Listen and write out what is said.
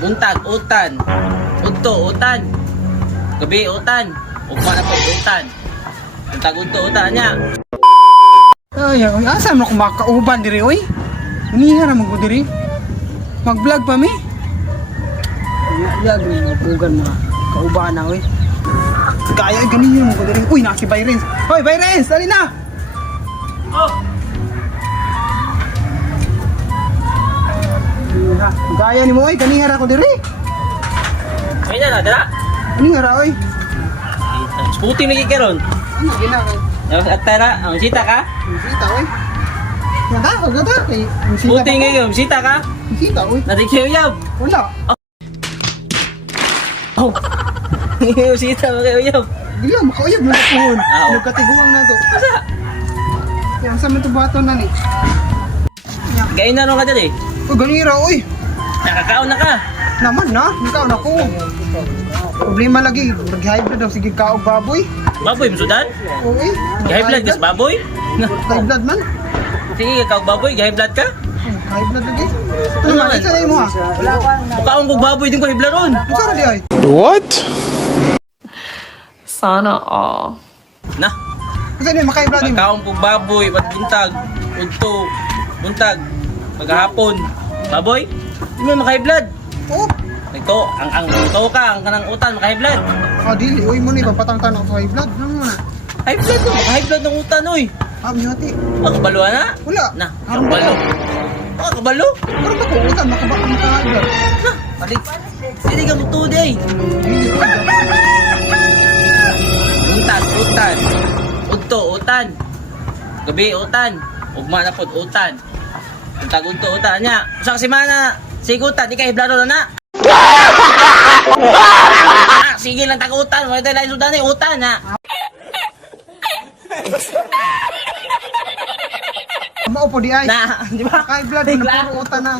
buntag, utan. Udto, utan. Gabi, utan. Ugma na po, utan. Buntag, udto, utan niya. Ay, asa mo kumakauban diri oy? Uniha ra mo diri. Mag-vlog pa mi. Ya bugan mga kauban na oy. Kaya ganyan mo diri. Uy, naki Bayrens. Hoy, Bayrens, dali na. Oh! Gaya ni mo oy, ganiha ra ko diri. Kaya na, dala. Ganiha ra oy. Sputi lagi karon. Ano gina kay? At tara, ang sita ka? Sita oy. Ganda, ganda kay. Sputi ngayon, sita ka? Sita oy. Natikiyab. Wala. Oh. Sita mo kayo yab. Dili makauyab mo pohon. Ah, oh. Nagkatiguang na to. Asa? Yang sa man to baton na ni. Gain na ron ka dali. Uy, ganira oy. Nakakaon na ka. Naman na, ikaw na ko. Problema lagi, mag-hybrid daw sige kaog baboy. Baboy, masudan? Oo eh. High blood ka sa baboy? High blood man. Sige, ikaw baboy, high blood ka? High blood lagi. Ano man, isa na mo ha. Mukhaon kong baboy din ko high blood ron. Isa na di ay. Sana all. Na, Isa na maka-high blood mo. mukhaon kong baboy, buntag, udto, buntag, maghapon. Baboy? Hindi mo maka high blood. Oo. Ito, ang ito ka, ang kanang utan, maka high blood. Ah, dili. Uy mo ni, papatang-tan ako sa high blood. Ano mo na? High blood to, maka high blood ng utan, oy. Ah, miyati. Makabalo na? Wala. Na, kabalo. Makabalo? Pero ba ko, utan, maka-high blood. Na, balik. Sili ka muto day. Dili, uy. Utan, utan. Udto, utan. Gabi, utan. Ugma na po, utan. Untag, udto, utan niya. Usa ka semana, sigutan, di ka hiblaro na na. Ah, sige lang tagutan, wala tayo lain sudan eh, utan ha. Mao po di ay. Na, di ba? Maka-high blood, Bigla. puro utan na.